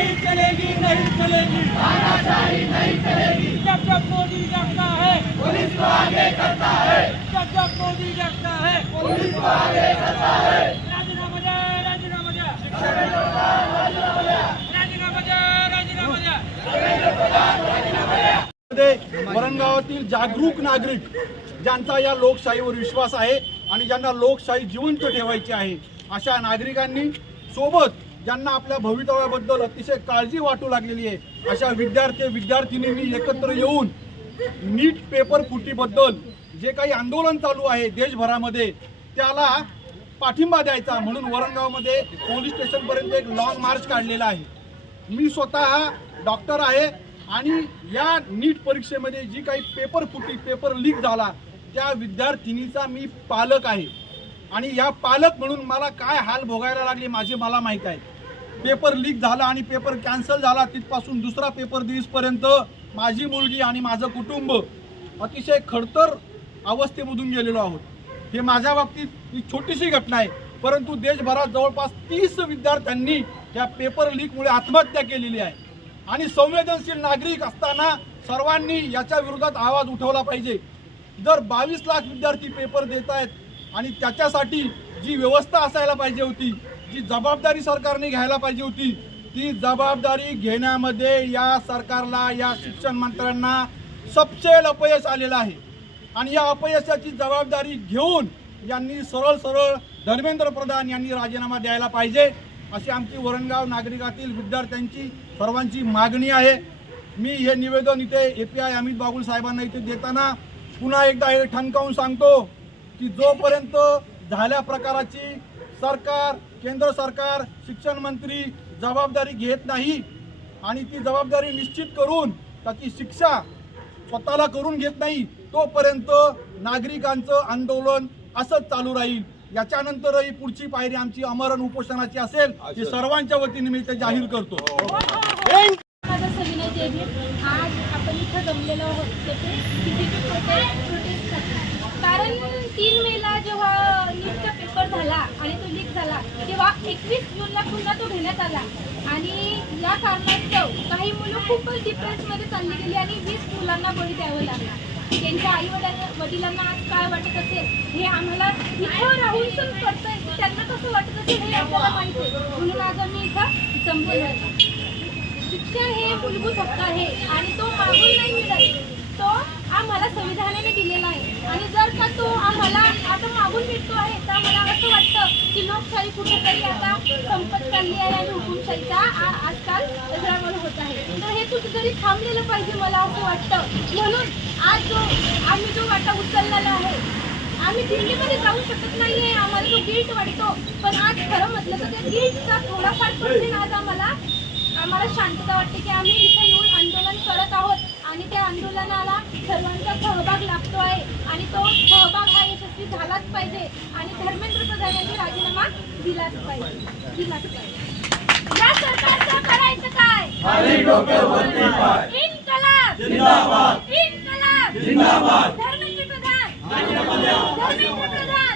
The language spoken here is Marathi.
नहीं चलेगी, नहीं चलेगी, तानाशाही नहीं चलेगी। जब जब मोदी जगता है पुलिस को आगे करता है, जब जब मोदी जगता है पुलिस को आगे करता है। राजीनामा द्या, राजीनामा द्या, राजीनामा द्या, राजीनामा द्या, राजीनामा द्या। वरणगावातील जागरूक नागरिक ज्यांचा या लोकशाहीवर विश्वास आहे आणि ज्यांना लोकशाही जिवंत ठेवायची आहे, अशा नागरिकांनी सोबत ज्यांना आपल्या भवितव्याबद्दल अतिशय काळजी वाटू लागलेली आहे, अशा विद्यार्थिनींनी एकत्र येऊन नीट पेपर फुटीबद्दल जे काही आंदोलन चालू आहे देशभरामध्ये त्याला पाठिंबा द्यायचा म्हणून वरणगावमध्ये पोलीस स्टेशनपर्यंत एक लॉंग मार्च काढलेला आहे। मी स्वतः डॉक्टर आहे आणि या नीट परीक्षेमध्ये जी काही पेपर लीक झाला त्या विद्यार्थिनीचा मी पालक आहे आणि या पालक म्हणून मला काय हाल भोगायला लागले मला माहित आहे। पेपर लीक झाला आणि पेपर कॅन्सल झाला, तिथपासून दुसरा पेपर दिवसपर्यंत माझी मुलगी आणि माझं कुटुंब अतिशय खडतर अवस्थेमधून गेलेलो आहोत। हे माझ्या बाबतीत ही छोटीशी घटना आहे, परंतु देशभरात जवळपास 30 विद्यार्थ्यांनी या पेपर लीकमुळे आत्महत्या केलेली आहे आणि संवेदनशील नागरिक असताना सर्वांनी याच्या विरोधात आवाज उठवला पाहिजे। जर 22 लाख विद्यार्थी पेपर देत आहेत आणि त्याच्यासाठी जी व्यवस्था असायला पाहिजे होती, जी जबाबदारी सरकारने घ्यायला पाहिजे होती, ती जबाबदारी घेण्यामध्ये या सरकारला, या शिक्षण मंत्र्यांना सपशेल अपयश आलेलं आहे आणि या अपयशाची जबाबदारी घेऊन यांनी सरळ धर्मेंद्र प्रधान यांनी राजीनामा द्यायला पाहिजे अशी आमची वरणगाव नागरिकातील विद्यार्थ्यांची सर्वांची मागणी आहे। मी हे निवेदन इथे API अमित बागुल साहेबांना इथे देताना पुन्हा एकदा हे ठणकावून सांगतो की जोपर्यंत झाल्या प्रकाराची सरकार, केंद्र सरकार, शिक्षण मंत्री जबाबदारी घेत नाही आणि ती जबाबदारी निश्चित करून त्याची शिक्षा स्वतःला करून घेत नाही, तोपर्यंत नागरिकांचं आंदोलन असंच चालू राहील। याच्यानंतरही पुढची पायरी आमची अमरण उपोषणाची असेल हे सर्वांच्या वतीने मी ते जाहीर करतो। आज आपण इथं जमलेलो आहोत कारण 3 मेला जेव्हा नीटचा पेपर झाला आणि तो लीक झाला तेव्हा 21 जूनला पुन्हा तो घेण्यात आला आणि या कारणास्तव काही मुलं खूपच डिप्रेसमध्ये चालली गेली आणि 20 मुलांना बळी द्यावं लागला। त्यांच्या वडिलांना आज काय वाटत असेल हे आम्हाला इथं राहून कळतंय, त्यांना कसं वाटत असेल हे आपल्याला माहिती आहे, म्हणून आज आम्ही इथं जमलेलो। शिक्षण हे मूलभूत हक्क आहे आणि तो मागून नाही मिळत, तो आम्हाला संविधानाने दिलेला आहे आणि जर का तो आम्हाला आता मागून मिळतो आहे तर मला असं वाटतं की लोकशाही कुठेतरी आता संपत चालली आहे आणि हुकुमशाहीचा आजकाल अजरामर होत आहे। तर हे कुठेतरी थांबलेलं पाहिजे मला असं वाटतं, म्हणून आज आम्ही जो वाटा उचललेला आहे, आम्ही दिल्लीमध्ये जाऊ शकत नाहीये, आम्हाला तो गिल्ट वाटतो, पण आज खरं म्हटलं तर त्या गिल्टचा थोडाफार पर्सेंट आज आम्हाला शांतता वाटते की आम्ही इथे येऊन आंदोलन करत आहोत आणि त्या आंदोलनाला सर्वांचा सहभाग लागतो आहे आणि तो सहभाग हा यशस्वी झालाच पाहिजे आणि धर्मेंद्र प्रधान यांनी राजीनामा दिलाच पाहिजे। या सरकारचं करायचं काय? इन्कलाब जिंदाबाद, इन्कलाब जिंदाबाद, धर्मेंद्र प्रधान, धर्मेंद्र प्रधान